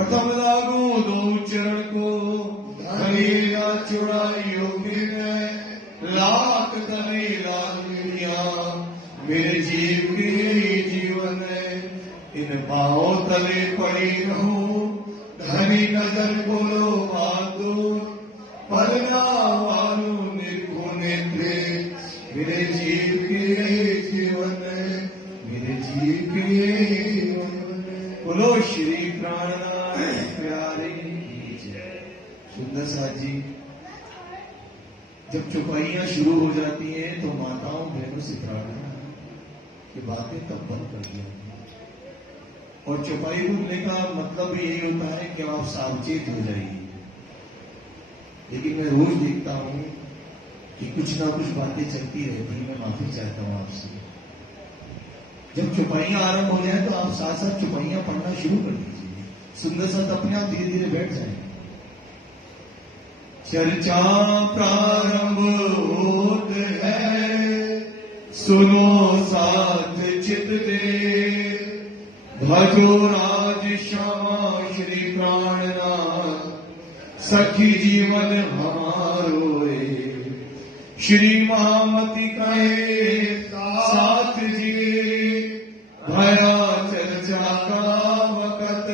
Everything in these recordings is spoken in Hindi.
प्रथम लागू दो चरण को धनेला चुड़ाइयो गिर लाख धने लालिया मेरे जीव के जीवन इन पाओ तले पड़ी रहूं धनी नजर बोलो बातो पलना वालू निर्गुणे थे मेरे जीव के जीवन मेरे जीव के जीवन बोलो श्री प्राणनाथ प्यारे सुंदर साथ जी। जब चौपाइयां शुरू हो जाती हैं तो माताओं बहनों से प्रार्थना की बातें तब बंद कर दिया और चौपाई बोलने का मतलब भी यही होता है कि आप सावचेत हो जाइए। लेकिन मैं रोज देखता हूं कि कुछ ना कुछ बातें चलती रहती है। मैं माफी चाहता हूं आपसे। जब चौपाइयां आरंभ हो जाए तो आप साथ साथ चौपाइयां पढ़ना शुरू कर दीजिए। सुंदर साथ अपने आप धीरे धीरे बैठ जाएंगे। चर्चा प्रारंभ होत है सुनो साथ चित दे भजो राज श्यामा श्री प्राणनाथ सखी जीवन हमारो श्री महामती कहे साथ जी भया चर्चा का वक़्त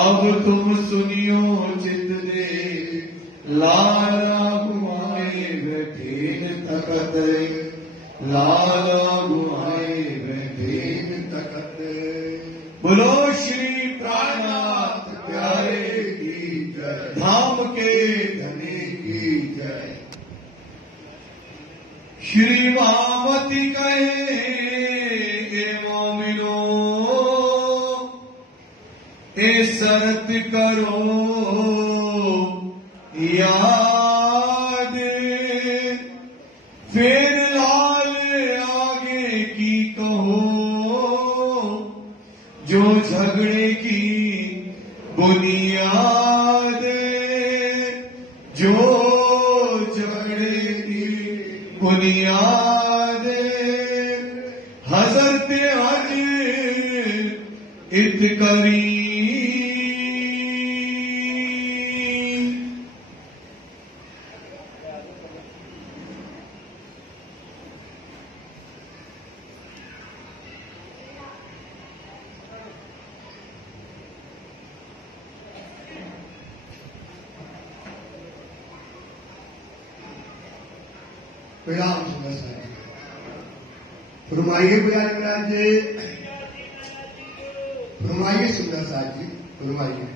अब तुम सुनियो चित दे लाला गुआए बैठे तकत लाला गुआए बैठे तकत बोलो श्री प्राणनाथ प्यारे की जय धाम के धनी की जय। श्री महामती कहे मोमिनो ए शरत करो याद फिर लाल आगे की कहो जो झगड़े की बुनियाद जो झगड़े की बुनियाद हजरत हज इत करी प्रणाम सुंदर साहब फरमाइए प्यारे महाराज जी फरमाइए सुंदर साहब जी फरमाइए।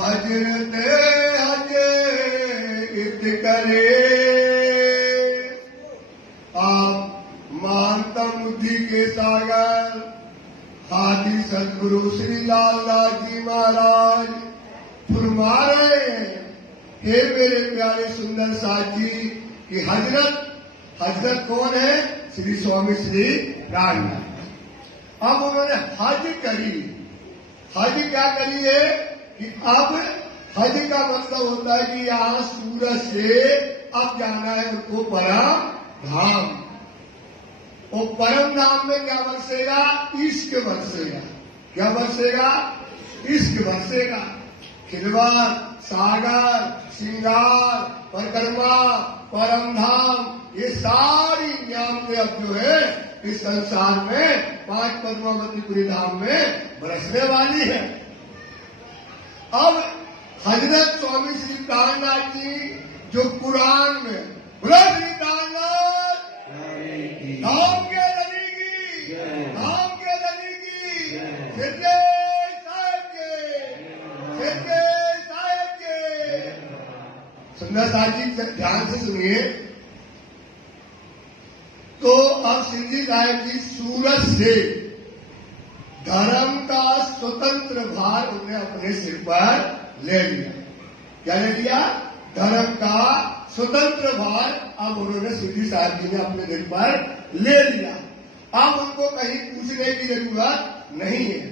हजरत हज इत करे आप मानता बुद्धि के सागर हाथी सदगुरु श्री लाल दास जी महाराज फरमा रहे हैं हे मेरे प्यारे सुंदर साथ जी कि हजरत कौन है? श्री स्वामी श्री प्राणनाथ। अब उन्होंने हज करी। हज क्या करी है कि अब हज का मतलब होता है कि यहाँ सूरज से अब जाना है उनको परम धाम। और परम धाम में क्या बरसेगा? इश्क बरसेगा। क्या बरसेगा? इश्क बरसेगा। खिलवाड़ सागर श्रृंगार परिक्रमा परम धाम ये सारी नियामतें अब जो है इस संसार में 5 पद्मावतीपुरी धाम में बरसने वाली है। अब हजरत स्वामी श्री प्राणनाथ जी जो पुराण में बोलो श्री प्राणनाथ धाम के धनी की धाम के धनी की सुंदर साहब जी ध्यान से सुनिए। तो अब सिंधी साहब जी सूरज से धर्म का स्वतंत्र भार उन्हें अपने सिर पर ले लिया। क्या ले लिया? धर्म का स्वतंत्र भार अब उन्होंने सिंधी साहब जी ने अपने सिर पर ले लिया। अब उनको कहीं पूछने की जरूरत नहीं है।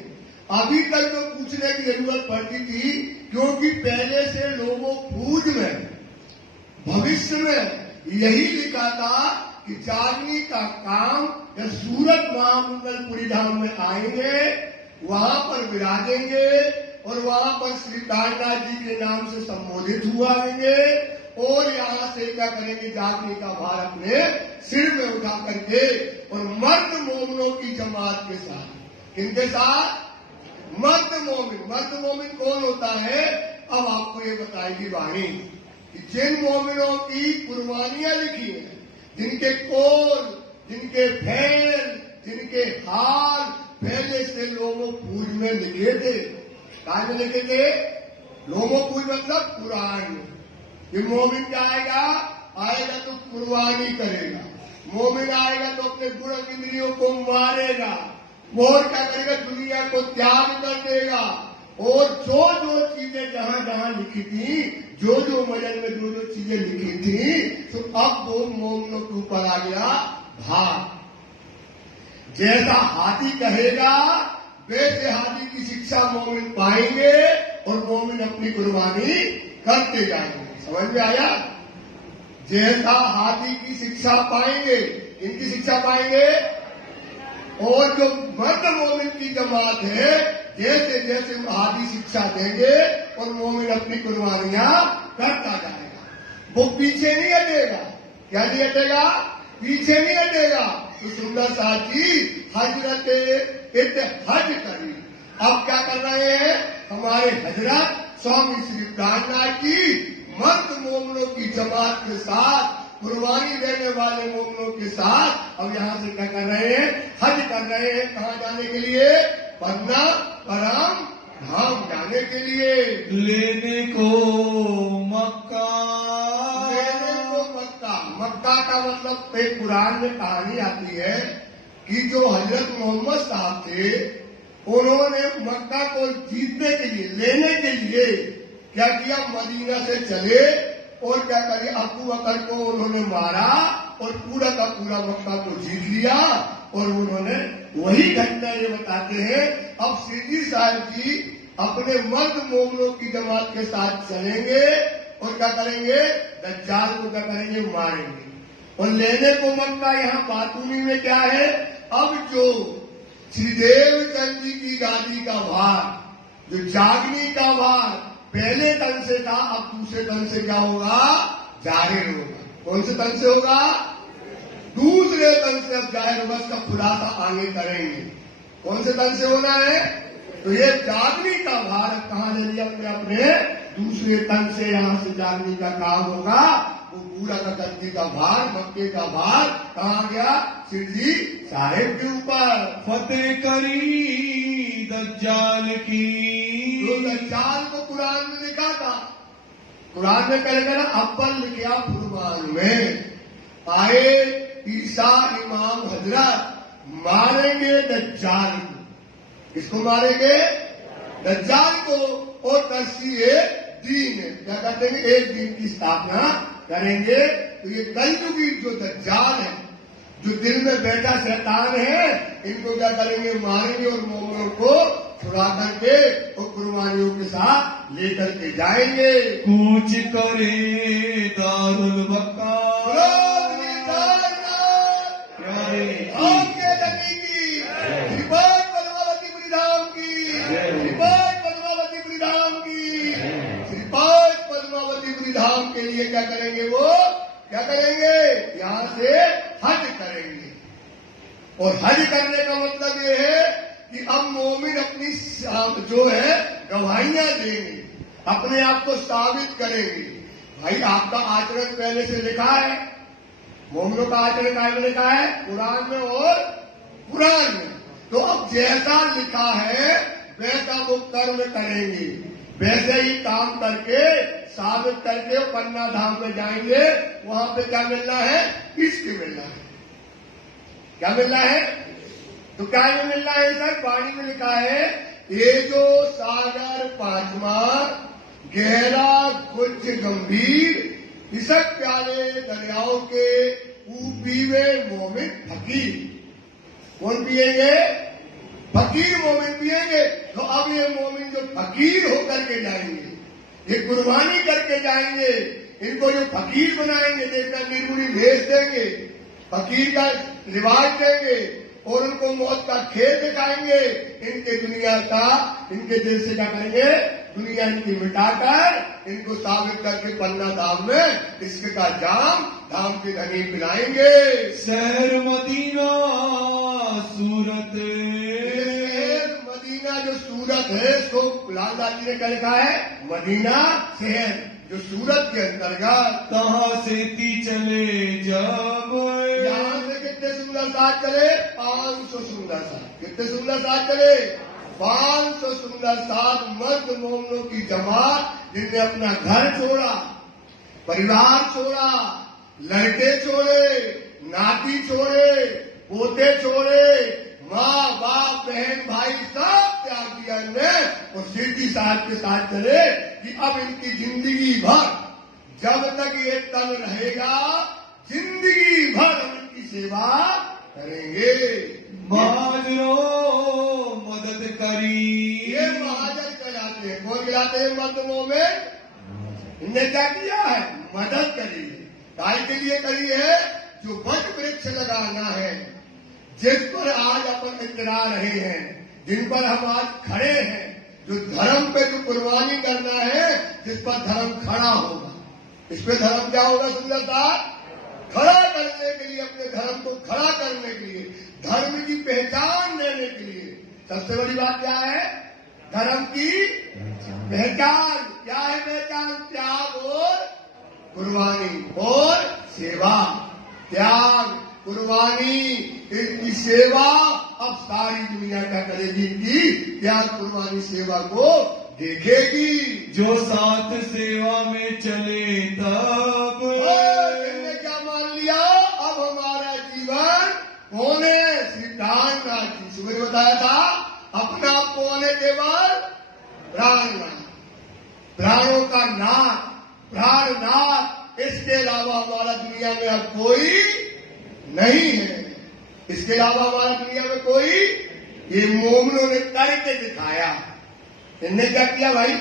अभी तक तो पूछने की जरूरत पड़ती थी क्योंकि पहले से लोगों फूज में भविष्य में यही लिखा था कि जागने का काम जब सूरत महामंगलपुरी धाम में आएंगे, वहां पर विराजेंगे और वहां पर श्री कान्हा जी के नाम से संबोधित हुआ देंगे और यहाँ से क्या करेंगे, जागने का भार अपने सिर में उठा करके और मर्द मोमिनों की जमात के साथ, किनके साथ, मर्द मोमिन कौन होता है, अब आपको ये बताएगी वाणी कि जिन मोमिनों की कुर्बानियां लिखी हैं, जिनके कोल, जिनके फैल, जिनके हार पहले से लोगों पूज में लिखे थे, कहा में लिखे थे, लोगों पूज मतलब कुरान में। ये मोमिन क्या आएगा तो कुर्बानी करेगा, मोमिन आएगा तो अपने गुण इंद्रियों को मारेगा और क्या करेगा, दुनिया को त्याग कर देगा और जो जो चीजें जहां जहां लिखी थी, जो जो मजल में जो जो चीजें लिखी थी, तो अब वो मोमिनों के ऊपर आ गया भार। जैसा हाथी कहेगा वैसे हाथी की शिक्षा मोमिन पाएंगे और मोमिन अपनी कुर्बानी करते जाएंगे। समझ में आया? जैसा हाथी की शिक्षा पाएंगे, इनकी शिक्षा पाएंगे, और जो मर्द मोमिन की जमात है जैसे जैसे हाथी शिक्षा देंगे और मोमिन अपनी कुर्बानियां करता जाएगा, वो पीछे नहीं हटेगा। क्या नहीं हटेगा? पीछे नहीं हटेगा। तो सुंदर साथ जी हजरत हज करी। अब क्या कर रहे हैं हमारे हजरत स्वामी श्री कान्हानाथ जी, मर्द मोमिनों की जमात के साथ, कुर्बानी देने वाले मोमिनों के साथ अब यहाँ से क्या कर रहे हैं, हज कर रहे हैं। कहाँ जाने के लिए? पन्ना परम धाम जाने के लिए। लेने को मक्का, लेने को मक्का। मक्का का मतलब एक कुरान में कहानी आती है कि जो हजरत मोहम्मद साहब थे, उन्होंने मक्का को जीतने के लिए, लेने के लिए क्या किया, मदीना से चले और क्या करे, अबू बकर को उन्होंने मारा और पूरा का पूरा मक्का को जीत लिया। और उन्होंने वही घटना ये बताते हैं। अब सिद्दीकी साहब जी अपने मर्द मोमिनों की जमात के साथ चलेंगे और क्या करेंगे, दज्जाल को क्या करेंगे, मारेंगे। और लेने को मक्का यहाँ बातूनी में क्या है, अब जो श्रीदेव चंद जी की गादी का भार, जो जागनी का भार पहले तन से था, अब दूसरे तन से क्या होगा, जाहिर होगा। कौन से तन से होगा? दूसरे तन से अब जाहिर होगा। इसका खुलासा आगे करेंगे कौन से तन से होना है। तो ये जागनी का भार कहाँ ले लिया, अपने दूसरे तन से यहाँ से जागनी का काम होगा। वो पूरा का गद्दी का भार, मक्के का भार कहाँ गया, सिद्दीकी साहिब के ऊपर। फतेह करी दज्जाल की। तो दज्जाल को कुरान में लिखा था, कुरान में कहेगा ना, अव्वल लिखा फुरमान में, आए ईसा इमाम हजरत मारेंगे दज्जाल को। किसको मारेंगे? दज्जाल को। और तस्सीए दीन, क्या कहते हैं, एक दिन की स्थापना करेंगे। तो ये कलयुगी जो दज्जाल है, जो दिल में बैठा शैतान है, इनको क्या करेंगे, मारेंगे और मोमिनों को छुड़ा करके और कुर्बानियों के साथ लेकर के जाएंगे। कूच करे दारुल बक्का, आपके नबी की रिबाज पद्मावती धाम की, रिबाज पद्मावती धाम की, रिबाज पद्मावती धाम के लिए क्या करेंगे, वो क्या करेंगे, यहाँ से हज करेंगे। और हज करने का मतलब ये है कि अब मोमिन अपनी जो है गवाहियां देंगे, अपने आप को साबित करेंगे। भाई आपका आचरण पहले से लिखा है, मोमिनों का आचरण काय में लिखा है, कुरान में और कुरान में। तो अब जैसा लिखा है वैसा वो कर्म करेंगे, वैसे ही काम करके साबित करके पन्ना धाम में जाएंगे। वहां पे क्या मिलना है, इश्क मिलना है। क्या मिलना है? तो क्या में मिलना है सर? पानी में लिखा है, ये जो सागर पांचवा गहरा गुज गंभीर इसक प्यारे दरियाओं के पीवे मोमिन फकीर। कौन पिएंगे? फकीर मोमिन पिएंगे। तो अब ये मोमिन जो फकीर होकर के जाएंगे, ये कुर्बानी करके जाएंगे, इनको जो फकीर बनाएंगे, देखना निर्गुणी भेज देंगे। फकीर का रिवाज देंगे और उनको मौत का खेल दिखाएंगे। इनके दिल से क्या करेंगे? दुनिया इनकी मिटाकर इनको साबित करके पन्ना धाम में इश्क का जाम धाम के धनी पिलाएंगे। शहर मदीना सूरत, शहर मदीना जो सूरत है, इसको लालदास जी ने क्या लिखा है? मदीना शहर जो सूरत के अंतर्गत। कहाँ से ती चले जब, यहाँ से कितने सुंदर साथ चले? 500 सुंदर साथ। कितने सुंदर साथ चले? 500 सुंदर साथ मर्द मोमनों की जमात, जिनने अपना घर छोड़ा, परिवार छोड़ा, लड़के छोड़े, नाती छोड़े, पोते छोड़े, माँ बाप बहन भाई सब त्याग दिया ने और सीधी साथ के साथ चले कि अब इनकी जिंदगी भर, जब तक ये तन रहेगा, जिंदगी भर इनकी सेवा करेंगे। महाजनों मदद करी। ये महाजन कहलाते हैं। कौन कहलाते हैं? मर्दों में इनने क्या किया है? मदद करी है। काय के लिए करी है? जो वट वृक्ष लगाना है, जिस पर आज अपन इतरा रहे हैं, जिन पर हम आज खड़े हैं, जो धर्म पे जो कुर्बानी करना है, जिस पर धर्म खड़ा होगा, इस पे धर्म क्या होगा? सुंदरता खड़ा करने के लिए, अपने धर्म को खड़ा करने के लिए, धर्म की पहचान देने के लिए सबसे बड़ी बात क्या है? धर्म की पहचान। क्या है पहचान? त्याग और कुर्बानी और सेवा। त्याग, कुर्बानी, इनकी सेवा। अब सारी दुनिया क्या करेगी? इनकी त्याग, कुर्बानी, सेवा को देखेगी। जो साथ सेवा में चले तब, इन्होंने क्या मान लिया? अब हमारा जीवन कौन है? श्री प्राणनाथ जी। सुबह बताया था अपना आप कौन है? केवल प्राणनाथ, प्राणों का नाथ, प्राणनाथ। इसके अलावा हमारा दुनिया में अब कोई नहीं है। इसके अलावा हमारा दुनिया में कोई, ये मोमनों ने करके दिखाया। इनने क्या किया भाई?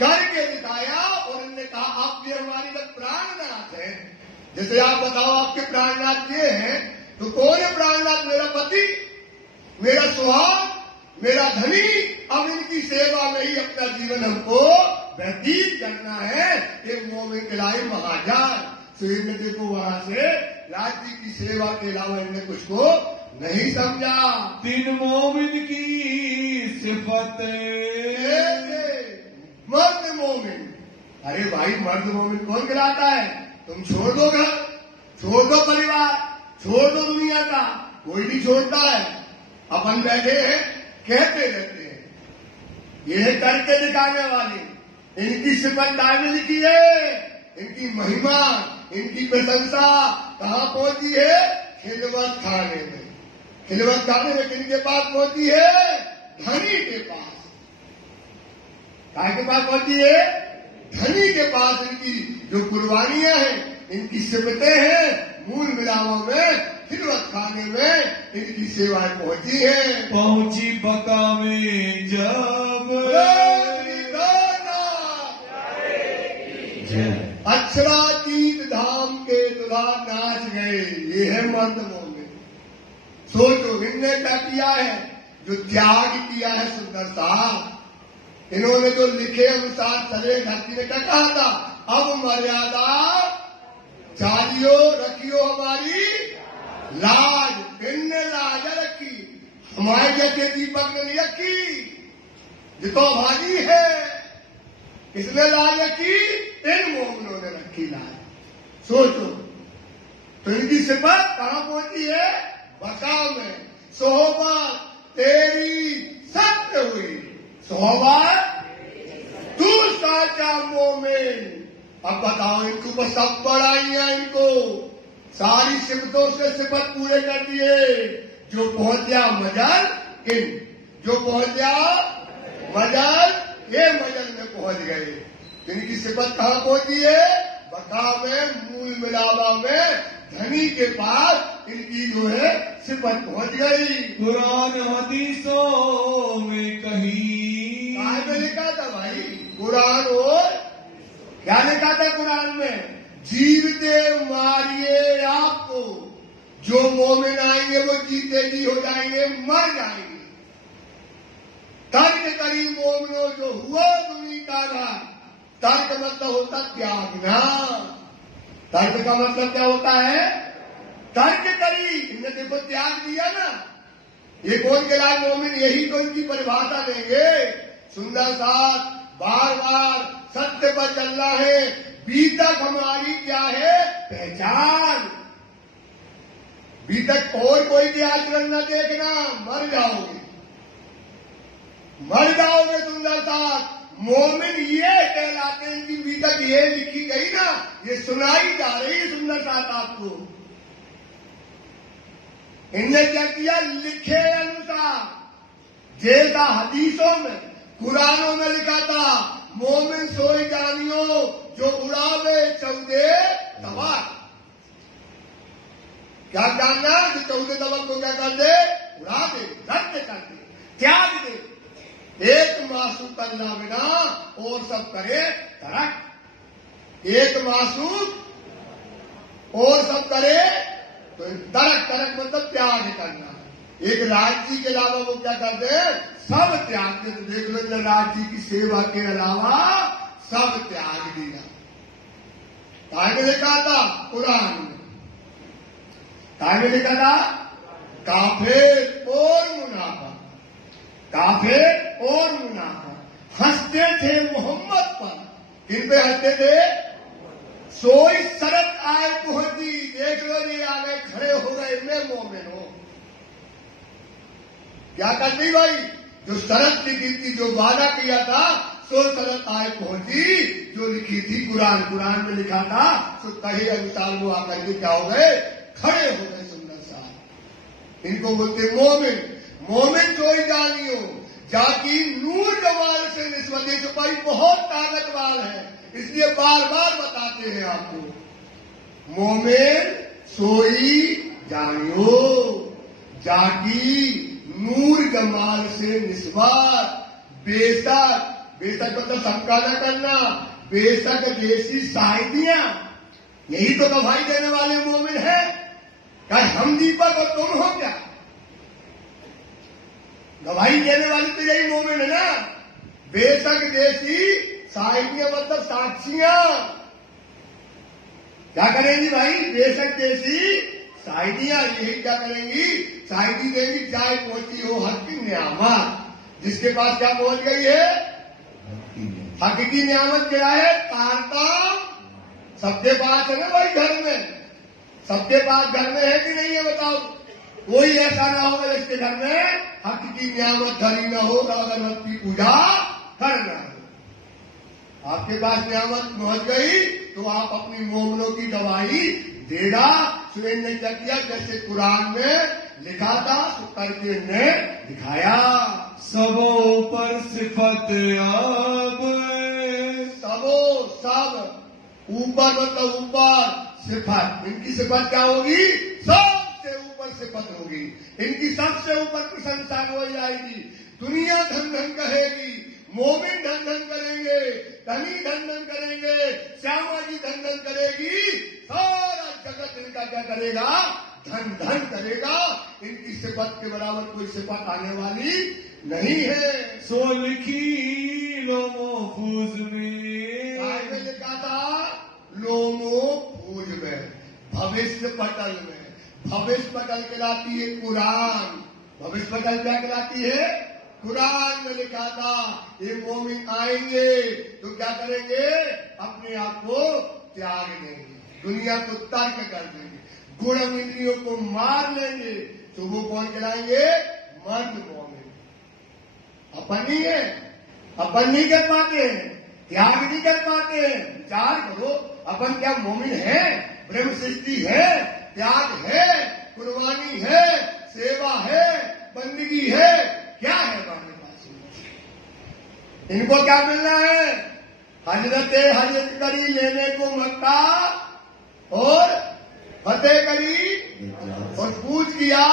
करके दिखाया। और इनने कहा आप भी हमारी तक प्राणनाथ है। जैसे आप बताओ आपके प्राणनाथ ये हैं, तो कौन है प्राणनाथ? मेरा पति, मेरा सुहाग, मेरा धनी। अब इनकी सेवा में ही अपना जीवन हमको व्यतीत करना है। ये मोमिन कहलाए महाजन। तो इनने देखो वहां से राज्य की सेवा के अलावा इनने कुछ को नहीं समझा। तीन मोमिन की सिफत, मर्द मोमिन। अरे भाई मर्द मोमिन कौन कहलाता है? तुम छोड़ दो घर, छोड़ दो परिवार, छोड़ दो दुनिया का, कोई नहीं छोड़ता है। अपन बैठे हैं, कहते रहते हैं। ये है करके दिखाने वाले। इनकी सिफत दाने लिखी है, इनकी महिमा, इनकी प्रशंसा कहाँ पहुंची है? खिलवत खाने में। खिलवत खाने में किनके पास पहुंची है? धनी के पास। के पास पहुंची है? धनी के पास। इनकी जो कुर्बानियां हैं, इनकी सिफतें हैं, मूल मिलावों में, खिलवत खाने में इनकी सेवाएं पहुंची है। पहुंची बका में जब, अक्षरातीत धाम के दुल्हा नाच गए। ये है मर्द मोमिन। सोचो इनने क्या किया है? जो त्याग किया है सुंदर साहब। इन्होंने जो लिखे अनुसार चले। धरती ने क्या कहा था? अब मर्यादा चालियो, रखियो हमारी लाज। इनने लाज रखी, हमारे जैसे दीपक ने नहीं रखी। जितो भागी है, किसने लाज रखी? इन मोमिनों ने रखी लाज। सोचो तो इनकी सिफत कहां पहुंची है? बका में। सोहबत तेरी सत्य हुई। सोहबत तू साचा मोमिन। अब बताओ इनको बस सब पढ़ाइयां, इनको सारी सिफतों से सिफत पूरे कर दिए। जो पहुंच गया मजल इन, जो पहुंच गया मजल, ये मजल में पहुंच गए। इनकी सिफत कहां पहुंची है? बका में, मूल मिलावा में, धनी के पास इनकी जो है सिफत पहुंच गई। कुरान हदीसों में कहीं, कहा में लिखा था भाई? कुरान और क्या लिखा था कुरान में? जीवते मारिए आपको, जो मोमिन आएंगे वो जीते जी हो जाएंगे, मर जाएंगे। तर्क करी मोमिनो जो हुआ दुनिया का। तर्क मतलब होता त्यागना। तर्क का मतलब क्या होता है? तर्क करी, इनने देखो त्याग दिया ना। ये कौन के लाल मोमिन, यही तो इनकी परिभाषा देंगे। सुंदर साथ बार बार सत्य पर चलना है। बीतक हमारी क्या है? पहचान। बीतक और कोई भी आचरण न देखना, मर जाओगे, मर जाओगे। सुंदर साथ मोमिन ये कहलाते हैं कि बीतक ये लिखी गई ना, ये सुनाई जा रही है सुंदर साथ आपको। इनने क्या किया? लिखे अनुसार जैसा हदीसों में कुरानों में लिखा था, मोमिन सोई जानियो जो उड़ावे चौदे तबाक। क्या जानना? जो चौदे तबाक को क्या कर दे? उड़ा दे, रद्द कर दे, त्याग दे। एक मासूक अल्लाह बिना और सब करे तरक। एक मासूक और सब करे तो तरक। तरक मतलब त्याग करना। एक राज जी के अलावा वो क्या करते हैं? सब त्याग दे। तो देख लो, राज जी की सेवा के अलावा सब त्याग दिया। ताकि लिखा था कुरान में, ताकि लिखा था काफिर और मुनाफा, काफिर और मुनाफा हंसते थे मोहम्मद पर। इन पे हंसते थे। सोई शरत आए पहुंची, देख लो जी आ गए, खड़े हो गए, मैं मोमिन हूं। क्या करती भाई? जो शरत लिखी थी, जो वादा किया था, सो शरत आए पहुंची जो लिखी थी कुरान। कुरान में लिखा था, तो कहे अनुसार वो आकर के क्या हो गए? खड़े हो गए। सुंदर साहब इनको बोलते मोमिन। मोमिन जो ही जानियो जाकी नूर जमाल से निस्बत। सिपाही बहुत ताकतवर है, इसलिए बार बार बताते हैं आपको। मोमिन सोई जानियो जाकी नूर जमाल से निस्बत। बेशक, बेशक मतलब शंका न करना, बेशक जैसी शायदियां, यही तो गवाही देने वाले मोमिन है। क्या हम दीपक और तुम हो क्या? गवाही देने वाले तो यही मोमिन है ना। बेशक जैसी शायदियां मतलब साक्षियां। क्या करेंगी भाई? बेशक जैसी शायदियां, यही क्या करेंगी? शायदी देंगी। चाहे पहुंची हो हक की नियामत, जिसके पास क्या पहुंच गई है? हक की नियामत क्या है? कारता। सबके पास है ना भाई घर में? सबके पास घर में है कि नहीं है बताओ? कोई ऐसा ना होगा जिसके घर में हक की नियामत धरी न हो, अगरबत्ती पूजा करना हो। आपके पास नियामत पहुंच गई तो आप अपनी मोमिनों की गवाही देगा। सुरेन ने क्या किया? जैसे कुरान में लिखा था तो करके ने दिखाया। सबो पर सिफत अब, सबो सब ऊपर मतलब ऊपर, सिफत इनकी सिफत क्या होगी? सबसे ऊपर सिफत होगी इनकी। सबसे ऊपर प्रशंसा हो जाएगी। दुनिया धन धन कहेगी, मोमिन धन धन करेंगे, धनी धन धन करेंगे, श्यामा जी धन धन करेगी। सारा जगत इनका क्या करेगा? धन धन करेगा। इनकी सिफत के बराबर कोई सिफत आने वाली नहीं है। सो लिखी लोमो फूज में लिखा था लोमो फूज में, भविष्य पटल में। भविष्य पटल कहलाती है कुरान। भविष्य पटल क्या कहलाती है? कुरान में लिखा था ये मोमिन आएंगे तो क्या करेंगे? अपने आप को त्याग देंगे, दुनिया को तर्क कर देंगे, गुण इंद्रियों को मार लेंगे। तो वो कौन कहलाएंगे? मर्द मोमिन। अपन नहीं है, अपन नहीं कर पाते हैं, त्याग नहीं कर पाते हैं। विचार करो, अपन क्या मोमिन है? ब्रह्म सृष्टि है, त्याग है, कुर्बानी है, सेवा है, बंदगी है, क्या है हमारे पास? इनको क्या मिलना है? हजरत करी लेने को मक्का और फतेह करी और पूछ किया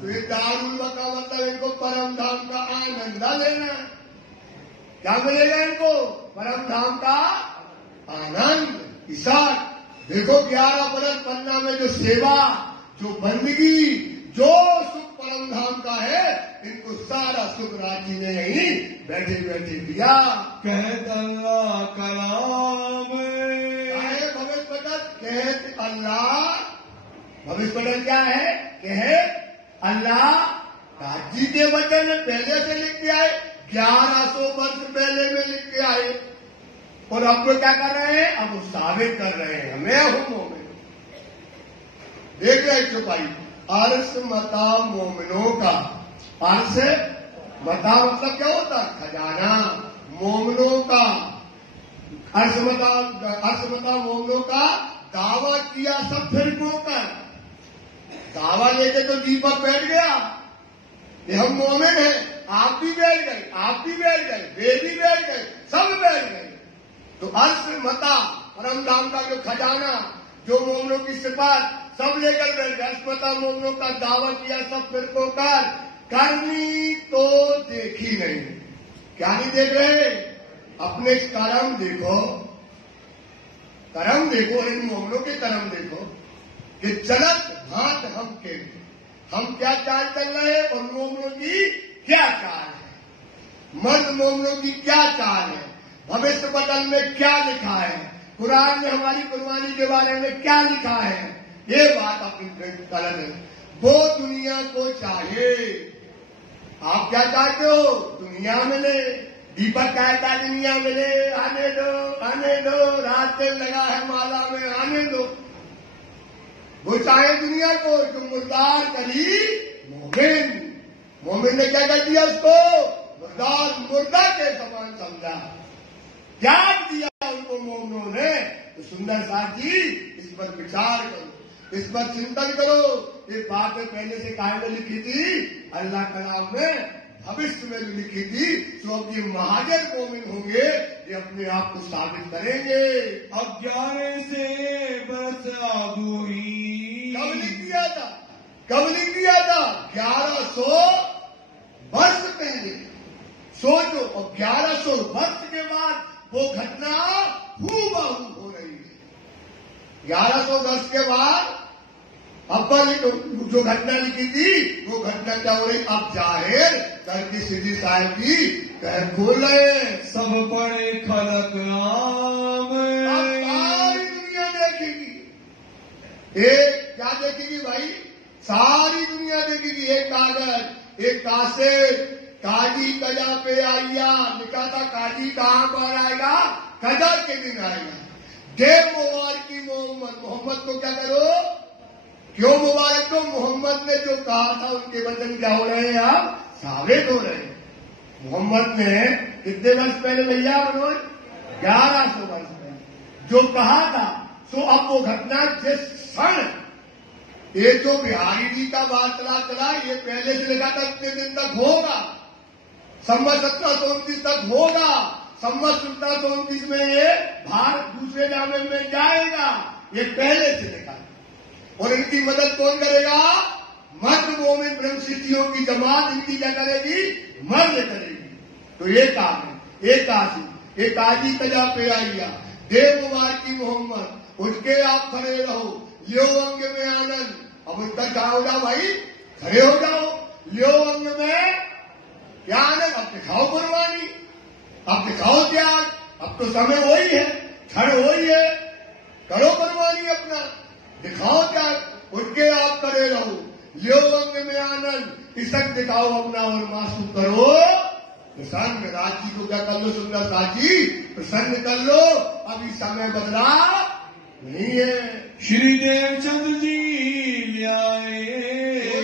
तो ये दारुल का मतलब इनको परम धाम का आनंद लेना। क्या मिलेगा इनको? परम धाम का आनंद। ईसाक देखो 11 बरस पन्ना में जो सेवा, जो बंदगी, जो सुख परम धाम का है, इनको सारा सुख राजी ने यहीं बैठे बैठे दिया। कहत अल्लाह कलाम, भविष्य भगत कहत अल्लाह, भविष्य भगत क्या है? कहत अल्लाह। दास जी के वचन पहले से लिख के आए, 1100 वर्ष पहले में लिख के आए, और अब वो क्या कर रहे हैं? अब वो साबित कर रहे हैं हमें हुमों में। देख रहे चुपाई, अर्श मता मोमिनों का, अर्श मता मतलब क्या होता? खजाना। मोमिनों का, अर्श मता मोमिनों का दावा किया सब फिरकों का। दावा लेके तो दीपक बैठ गया कि हम मोमिन हैं, आप भी बैठ गए, आप भी बैठ गए, वे भी बैठ गए, सब बैठ गए। तो अर्श मता परम धाम का जो खजाना, जो मोमिनों की सिफात, सब लेकर बैठ गए। अर्श मता मोमिनों का दावा किया सब फिरकों का, करनी तो देखी नहीं। क्या नहीं देख रहे? अपने कर्म देखो, कर्म देखो, इन मोमिनों के कर्म देखो कि चलत हाथ हम के, हम क्या चाल चल रहे हैं और मोमिनों की क्या चाल है, मर्द मोमिनों की क्या चाल है, भविष्य पतन में क्या लिखा है, कुरान में हमारी कुर्बानी के बारे में क्या लिखा है। ये बात अपनी गलत है। वो दुनिया को चाहे, आप क्या चाहते हो? दुनिया मिले, दीपक कहता दुनिया मिले, आने दो, आने दो, रात दिन लगा है माला में, आने दो। वो चाहे दुनिया को, जो मुर्दार करी मोमिन। मोमिन ने क्या कर दिया? उसको मुर्दार, मुर्दा के समान समझा, त्याग दिया उनको मोमिनों ने। तो सुंदर साथ जी, इस पर विचार करो, इस पर चिंतन करो। ये बातें पहले से कहा में लिखी थी, अल्लाह कलाम में, भविष्य में भी लिखी थी। तो अब ये महाजन मोमिन होंगे, ये अपने आप को साबित करेंगे। अब 11 से बरस आगुही, कब लिख दिया था? कब लिख दिया था? 1100 वर्ष पहले। सोचो, और 1100 वर्ष के बाद वो घटना हूबहू हो रही है। 1100 वर्ष के बाद अब जो घटना लिखी थी, वो घटना क्या हो रही? अब जाहिर करके सीधी साहब की कह खोले, सब पड़े खलक आम, सारी दुनिया देखेगी। एक क्या देखेगी भाई? सारी दुनिया देखेगी। एक कागज, एक कासेट, काजी कजा पे आइया लिखा था। काजी कहां पर आएगा? कजा के दिन आएगा। देव मुबारक की मोहम्मद, मोहम्मद को क्या करो? क्यों मुबारक को? मोहम्मद ने जो कहा था उनके वचन क्या हो रहे हैं? अब साबित हो रहे हैं। मोहम्मद ने कितने वर्ष पहले भैया? मनोज 1100 वर्ष पहले जो कहा था, सो अब वो घटना जिस क्षण, ये जो बिहारी जी का वार्ता चला, ये पहले से लिखा था इतने दिन तक होगा, संवत 1729 तक होगा, संवत 1729 में ये भारत दूसरे नामे में जाएगा, ये पहले से लिखा। और इनकी मदद कौन करेगा? मर्द मोमिन ब्रह्मशिष्टियों की जमात इनकी क्या करेगी? मर्द करेगी। तो ये काम है। एक काशी, एक काजी कजा पे आइया, देव मुबारक की मोहम्मद, उठके आप खड़े रहो, लियो अंग में आनंद। अब उनका क्या हो जाओ भाई? खड़े हो जाओ। लियो अंग में क्या आनंद? अब दिखाओ कुर्बानी, अब दिखाओ त्याग। अब तो समय वही है, क्षण वही है, करो कुर्बानी अपना, दिखाओ क्या? उनके आप करे रहो, लियो अंग में आनंद, इसक दिखाओ अपना और मासूम करो प्रसन्न। राजी को क्या कर लो? सुंदर साजी प्रसन्न कर लो, अभी समय बदला नहीं है। श्री देवचंद जी ले आए,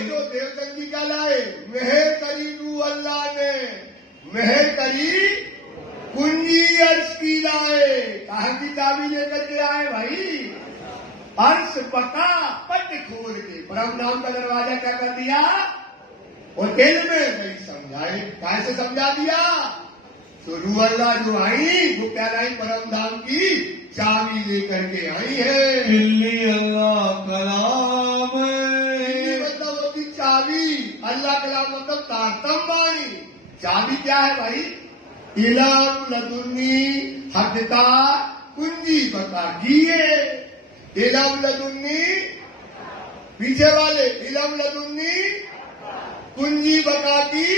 जो देवचंद जी क्या लाए? मेहर करी तू अल्लाह ने, मेहर करी कुंजी अर्श की लाए। कहा की चाबी लेकर के आए भाई? अर्श पता पट खोल के परम नाम का दरवाजा क्या कर दिया? और इल्म में नहीं समझाए, कैसे समझा दिया? तो रूह अल्लाह जो आई, वो क्या लाई? परम धाम की चाबी लेकर के आई है। दिल्ली अल्लाह कलाम, मतलब होती चाबी, अल्लाह कलाम मतलब तारतम बाणी। चाबी क्या है भाई? इलम लदुन्नी हकता कुंजी बता दिए। इलम लदुन्नी पीछे वाले इलम लदुन्नी कुंजी बका की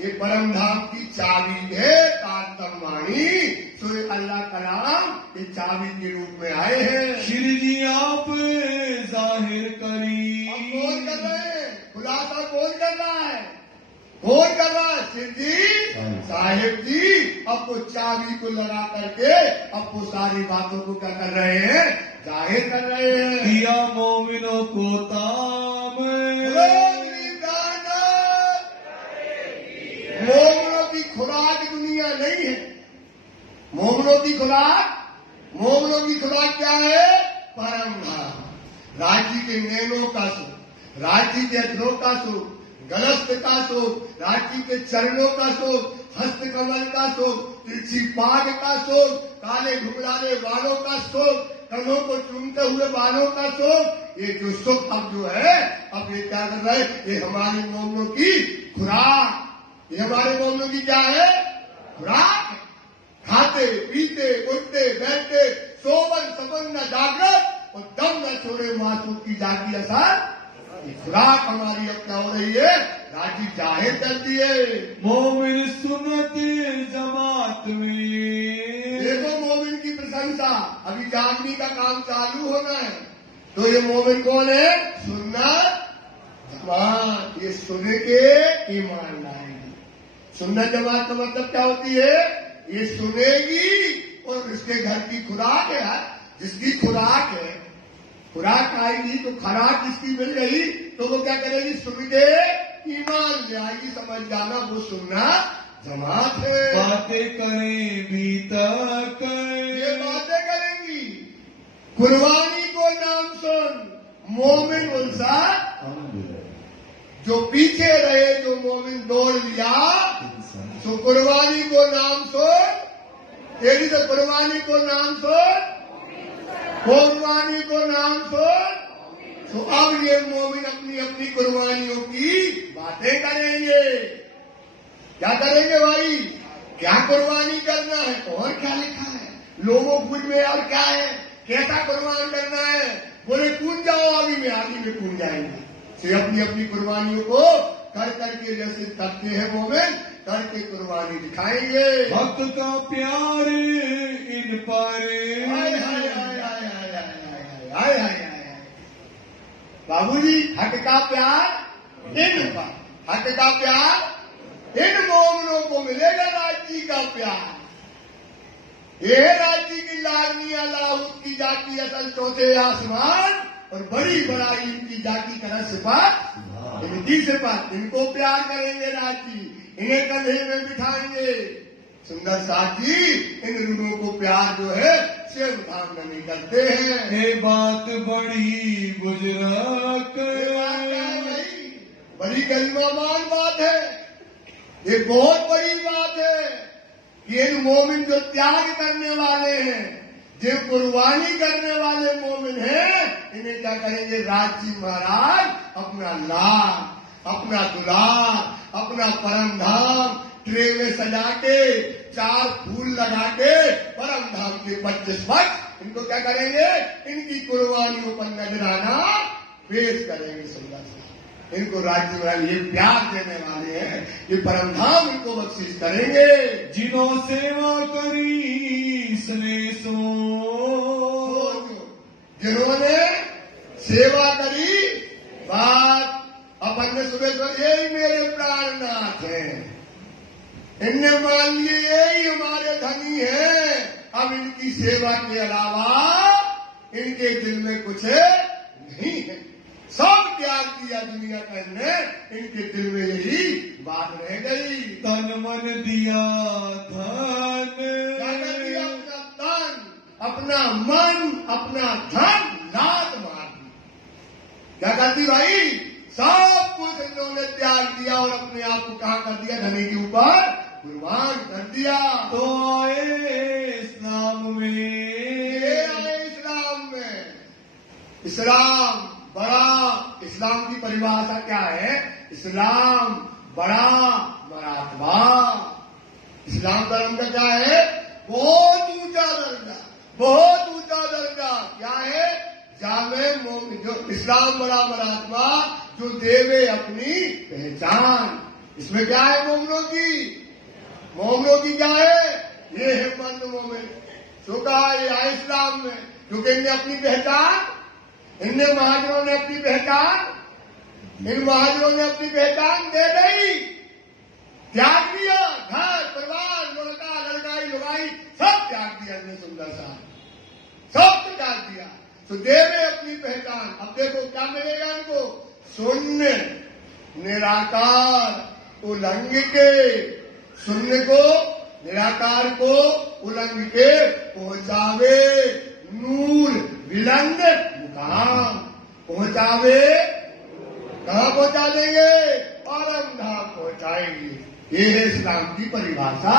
ये परम धाम की चाबी है। तारतमानी सूर्य अल्लाह कलाम ये चाबी के रूप में आए हैं। श्री जी आप जाहिर करी। अब कौन कर रहे हैं? खुलासा कौन कर रहा है? कौन कर रहा है? शिव जी साहिब जी। अब वो चाबी को लगा करके अब वो सारी बातों को क्या कर रहे हैं? जाहिर कर रहे हैं। दिया मोमिनों को ताम। मोमिनों की खुराक दुनिया नहीं है। मोमिनों की खुराक क्या है? परम धाम। राज्य के नैनों का सुख, राज्य के अधरों का सुख, गलस्त का सुख, राज्य के चरणों का सुख, हस्त कमल का सुख, तिरछी पाग का सुख, काले घुंघराले बालों का सुख, कनों को चूमते हुए बालों का सुख। ये जो सुख अब जो है अब ये क्या कर रहा है? ये हमारे मोमिनों की खुराक। ये हमारे मोमिनों की क्या है? खुराक। खाते पीते उठते बैठते सोवन सपन न जागृत और दम न छोड़े मासूम की जाती असर। ये खुराक हमारी अब क्या हो रही है? राजी जाहिर करती है। मोमिन सुन्नत जमात में। देखो मोमिन की प्रशंसा। अभी जानवी का काम चालू होना है तो ये मोमिन कौन है? सुन्नत जमात। ये सुन के ईमान लाएगी। सुन्नत जमात का मतलब क्या होती है? ये सुनेगी और इसके घर की खुराक है। जिसकी खुराक है, खुराक आएगी तो खुराक जिसकी मिल गई तो वो क्या करेगी? सुन के ईमान ले आएगी। समझ जाना वो सुनना जमात है। बातें करें भी तक ये बातें करेंगी। कुर्बानी को नाम सुन मोमिन उनसा जो पीछे रहे, जो मोमिन दौड़ लिया तो कुर्बानी को नाम सुन। तेरी तो कुर्बानी को नाम सुन, कुर्बानी को नाम सुन। तो अब ये मोमिन अपनी अपनी कुर्बानियों की बातें करेंगे। क्या करेंगे भाई? क्या कुर्बानी करना है और क्या लिखा है लोगों कुछ में और क्या है? कैसा कुर्बान करना है? बोले कूद जाओ आगे में कूद जाएंगे। से अपनी अपनी कुर्बानियों को कर करके जैसे करते हैं मोमिन करके कुर्बानी दिखाएंगे। भक्त का प्यार इन पर। हाय हाय हाय हाय हाय हाय। बाबूजी हक का प्यार इन पर, हक का प्यार इन मोमिनों को मिलेगा। राज्य का प्यार ये राज्य की लाडनिया लाहौत की जाती असल चौथे आसमान और बड़ी बड़ाई इनकी जाति करना सिफात, इनकी सिफात। इनको प्यार करेंगे राज्य, इन्हें कंधे में बिठाएंगे। सुंदर साथी इन रूहों को प्यार जो है शिव धाम नहीं करते हैं। ये बात बड़ी बुजुर्ग बड़ी गरिमामान बात है। ये बहुत बड़ी बात है कि इन मोमिन जो त्याग करने वाले हैं, जो कुर्बानी करने वाले मोमिन हैं, इन्हें क्या करेंगे? राज्य महाराज अपना लाभ, अपना दुलार, अपना परम धाम ट्रे में सजा के 4 फूल लगा के परम धाम के 25 वक्त इनको क्या करेंगे? इनकी कुर्बानियों पर नजराना पेश करेंगे। सुंदर सा इनको राज्य महाराज ये प्यार देने वाले हैं, ये परम धाम इनको बख्शिश करेंगे। जिन्हों सेवा करी स्नेह जिन्होंने सेवा करी बात अपन ने सुबह यही मेरे प्राणनाथ हैं, इनने मान लिए यही हमारे धनी है। अब इनकी सेवा के अलावा इनके दिल में कुछ नहीं है। सब त्याग किया दुनिया का इनने, इनके दिल में यही बात रह गई। तन मन दिया धन, क्या कर दिया? अपना तन, अपना मन, अपना धन लात मार दी। क्या करती भाई? सब कुछ इन्होंने त्याग दिया और अपने आप को कहा कर दिया? धनी के ऊपर कुर्बान कर दिया। तो आए इस्लाम में, आए इस्लाम में। इस्लाम बड़ा, इस्लाम की परिभाषा क्या है? इस्लाम बड़ा मरातबा। इस्लाम धर्म का क्या है? बहुत ऊंचा दर्जा, बहुत ऊंचा दर्जा। क्या है? जावे मोमिन, जो इस्लाम बराबर आत्मा जो देवे अपनी पहचान। इसमें क्या है मोमिनों की क्या है? ये है मंद मोमिन। जो कहा ये आए इस्लाम में, क्योंकि इनने अपनी पहचान, इनने महाजरों ने अपनी पहचान, इन महाजरों ने अपनी पहचान दे दी, त्याग दिया, घर परिवार लड़का लड़काई लुगाई सब त्याग दिया, इनने सुंदर सा सब त्याग दिया। तो देवे अपनी पहचान। अब देखो क्या मिलेगा इनको? शून्य निराकार उल्लंघ के, शून्य को निराकार को उल्लंघ के पहुंचावे नूर विलंद मुकाम। पहुंचावे कहां पहुंचा देंगे? परम धाम पहुंचाएंगे। ये है इस्लाम की परिभाषा।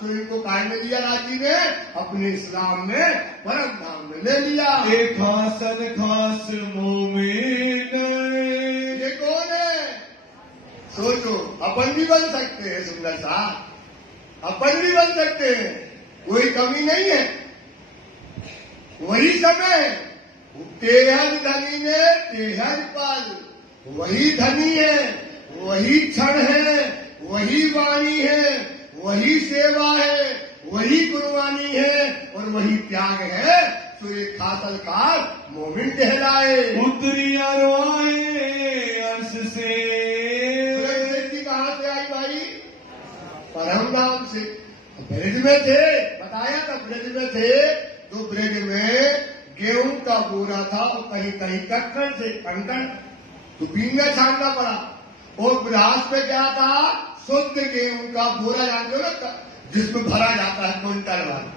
तो इनको काय में लिया राजी ने? अपने इस्लाम में परम धाम में ले लिया। एक खासन खास मोमिन। ये कौन है? सोचो, अपन भी बन सकते हैं सुंदर सा, अपन भी बन सकते हैं, कोई कमी नहीं है। वही समय तेहर धनी ने तेहर पल, वही धनी है, वही क्षण है, वही वाणी है, वही सेवा है, वही कुर्बानी है और वही त्याग है। तो ये खासल खास मोमिन कहलाए। उतरिया रोए अर्श से। कहां से आई भाई? परम धाम से। ब्रज में थे, बताया था ब्रज में थे, तो ब्रज में गेहूं का बोरा था और कहीं कहीं कक्कड़ से कंकड़, तो बीना छानना पड़ा। और ब्रास में क्या था? शुद्ध गेहूं का बोरा, जानते हो ना, जिसमें भरा जाता है क्विंटल वाला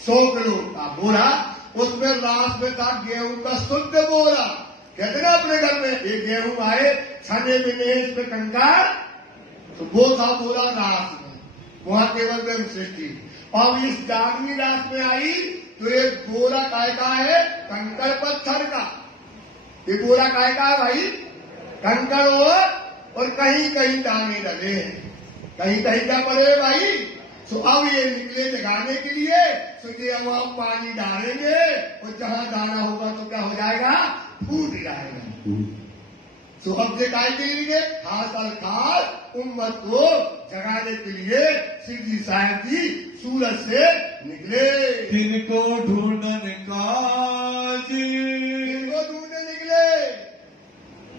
100 किलो का बोरा, उसमें रास में था गेहूं का शुद्ध बोरा। कहते ना अपने घर में ये गेहूं आए छाने में नहीं, इसमें कंकार, तो वो था बोरा रास में, वहां केवल ब्रह्म सृष्टि। अब इस डागनी रास में आई तो ये बोरा काय का है? कंकर पत्थर का। ये बोरा काय का है भाई? कंकर और कहीं कहीं दाने डले हैं, कहीं कहीं क्या पड़े भाई? तो अब ये निकले जगाने के लिए, तो ये अब हम पानी डालेंगे और जहां दाना होगा तो क्या हो जाएगा? फूट जाएगा। तो अब जगाए के लिए खास और खास उम्मत को जगाने के लिए शिवजी साहब जी सूरज से निकले। किनको ढूंढन काज, किनको ढूंढने निकले?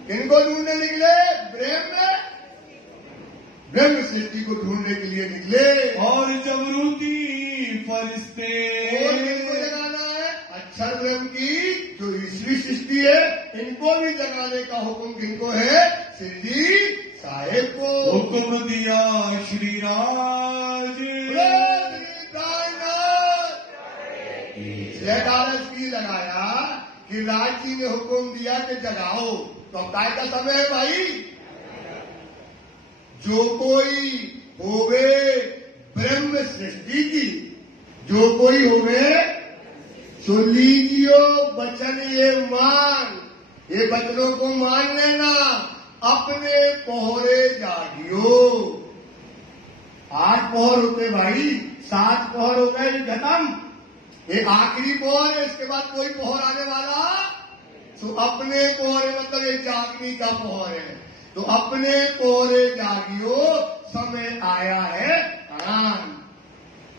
किनको ढूंढने निकले? ब्रह्म सृष्टि को ढूंढने के लिए निकले। और जबरूती फरिश्ते। और किनको जगाना है? अक्षर ब्रह्म की जो ईश्वरी सृष्टि है, इनको भी जगाने का हुक्म किनको है? शिवजी साहेब को हुक्म दिया श्री राज। जयकारा की लगाया कि राज जी ने हुक्म दिया कि जगाओ। तो अब काय का समय है भाई? जो कोई होवे ब्रह्म सृष्टि की, जो कोई होवे, सुन लीजियो वचन ये मान, ये वचनों को मान लेना। अपने पोहरे जागियो। 8 पोहर होते भाई, 7 पोहर हो गए खत्म, ये आखिरी पोहर है, इसके बाद कोई पोहर आने वाला। तो अपने पोहरे मतलब ये जागनी का पोहर है। तो अपने पोहरे जागियो, समय आया है आन।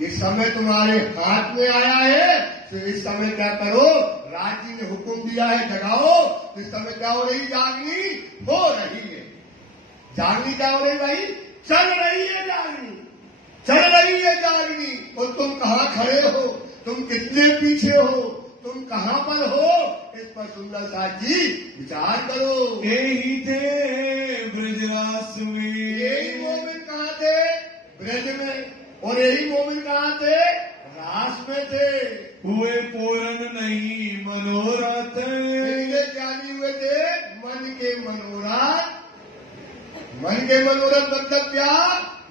इस समय तुम्हारे हाथ में आया है, तो इस समय क्या करो? राज जी ने हुक्म दिया है जगाओ। इस समय क्या हो रही? जागनी हो रही है। जागनी क्या हो रही भाई? चल रही है जागनी, चल रही है जागनी। और तुम कहाँ खड़े हो? तुम कितने पीछे हो? तुम कहाँ पर हो? इस पर सुंदर साथ जी विचार करो। यही थे ब्रजरास में। यही मोमिन कहाँ थे? ब्रज में। और यही मोमिन कहाँ थे? रास में थे। हुए पूर्ण नहीं मनोरथ। क्या नहीं हुए थे? मन के मनोरथ। मन के मनोरथ मतलब क्या?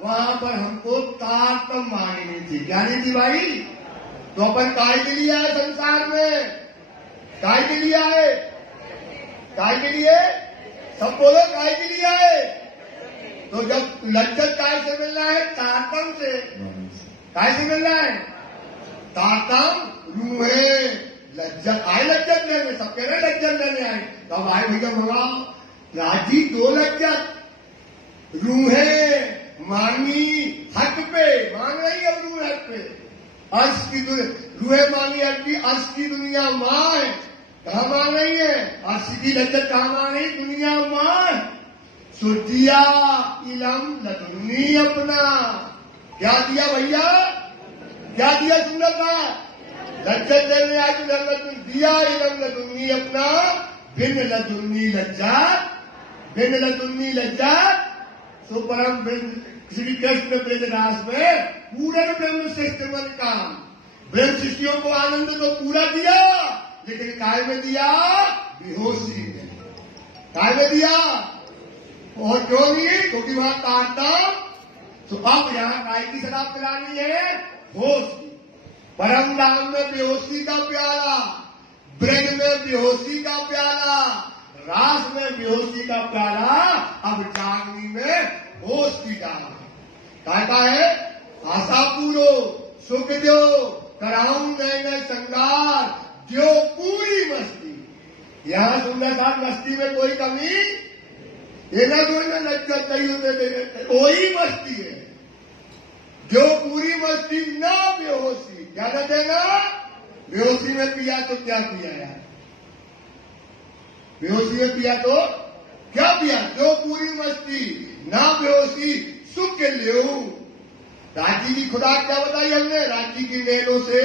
वहां पर हमको तारतम मांगनी थी। क्या नहीं थी भाई? तो अपन काय के लिए आए संसार में? काय के लिए आए? काय के लिए? सब बोलो काय के लिए आए? तो जब लज्जत काय से मिलना है? तारतम से। काय से मिलना है? तारतम रूहे लज्जत आए, लज्जत लेने, सब कह रहे लज्जत लेने आए। तब आए भैया मंगाओ राजी 2 लज्जत, रूहें मांगी हक पे, मांग रही है रूह हक पे। अर्श की रूहें मांगी हक की, अर्श की दुनिया मां है, कहाँ मांग रही है? अर्श की लज्जत कहाँ मांग रही? दुनिया मां। सो दिया इलम लदुन्नी अपना, क्या दिया भैया? क्या दिया? सुनता लज्जत लेने आए तो दिया इलम लदुन्नी अपना, बिन लदुन्नी लज्जत, बिन लदुन्नी लज्जत। सो परम श्री कृष्ण ब्रजदास में पूर्ण ब्रह्म सृष्टि मन काम, ब्रह्म सृष्टियों को आनंद तो पूरा दिया, लेकिन काय में दिया? बेहोशी में। काय में दिया? और क्यों नहीं? क्योंकि वहां काटता। तो अब यहाँ काय की शराब पिलानी है? होश की। परम धाम में बेहोशी का प्याला, ब्रज में बेहोशी का प्याला, रास में बेहोशी का प्याला, अब जागनी में होश की डाल कहता है। आशा पूरो सुख दो, कराऊं नए श्रृंगार, जो पूरी मस्ती। यहां सुंदर बात, मस्ती में कोई कमी ये ना जो ना लज्जत चाहिए, वही मस्ती है। जो पूरी मस्ती ना बेहोशी, क्या न देगा? बेहोशी में पिया तो क्या पिया यार? बेहोशी में पिया तो क्या पिया? जो पूरी मस्ती ना बेहोशी सुख के ले। रांची की खुदा क्या बताई हमने? रांची की नैनों से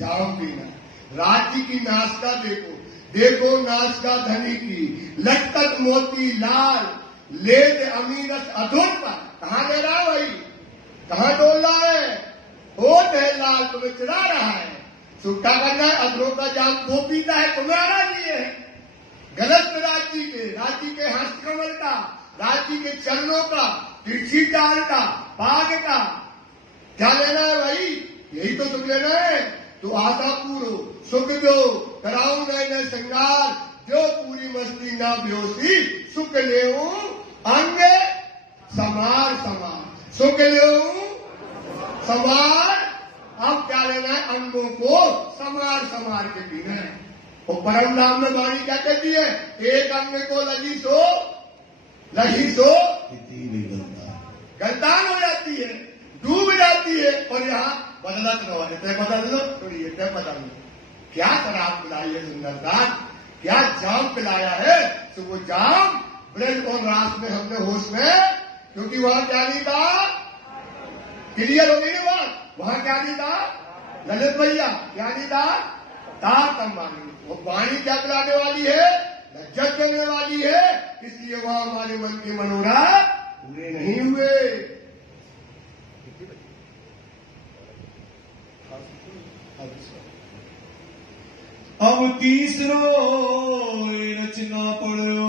जाम पीना। रांची की नाश्ता देखो, देखो नाश्ता धनी की, लटकत मोती लाल, लेद अमीरत अधूर पर। कहाँ ले रहा है भाई? कहाँ डोल रहा है? होठ है लाल, तुम्हें चला रहा है। सुट्टा करना है, अधरों का जाम वो पीता है, तुम्हारा लिए है। गलत रांची के हस्तकमल का, रांची के चरणों का, तिरछी डाल का, बाघ का क्या लेना है भाई? यही तो सुख लेना है। तो आशा पूरो सुख दो, कराऊं नए श्रृंगार, जो पूरी मस्ती ना बेहोशी, सुख ले अंग समार समार, सुख ले समार। अब क्या लेना है? अंगों को समार समार के पीना है। और परम नाम में वाणी क्या कहती है? एक अंग को लगी सो गलतान हो जाती है, डूब जाती है। और यहाँ बदलत न हो जाता है, बदल लो थोड़ी बदल लो। क्या शराब पिलाई है सुंदरदास, क्या जाम पिलाया है? तो वो जाम ब्रज और रास में हमने होश में, क्योंकि वहां क्या नहीं था? क्लियर हो गई है बात? वहां क्या नहीं था ललित भैया? क्या नहीं था? तारतम वाणी। वो वाणी क्या पिलाने वाली है? लज्जत देने वाली है। इसलिए वहां हमारे मन के मनोरथ पूरे नहीं हुए। अब तीसरो रचना पढ़ो।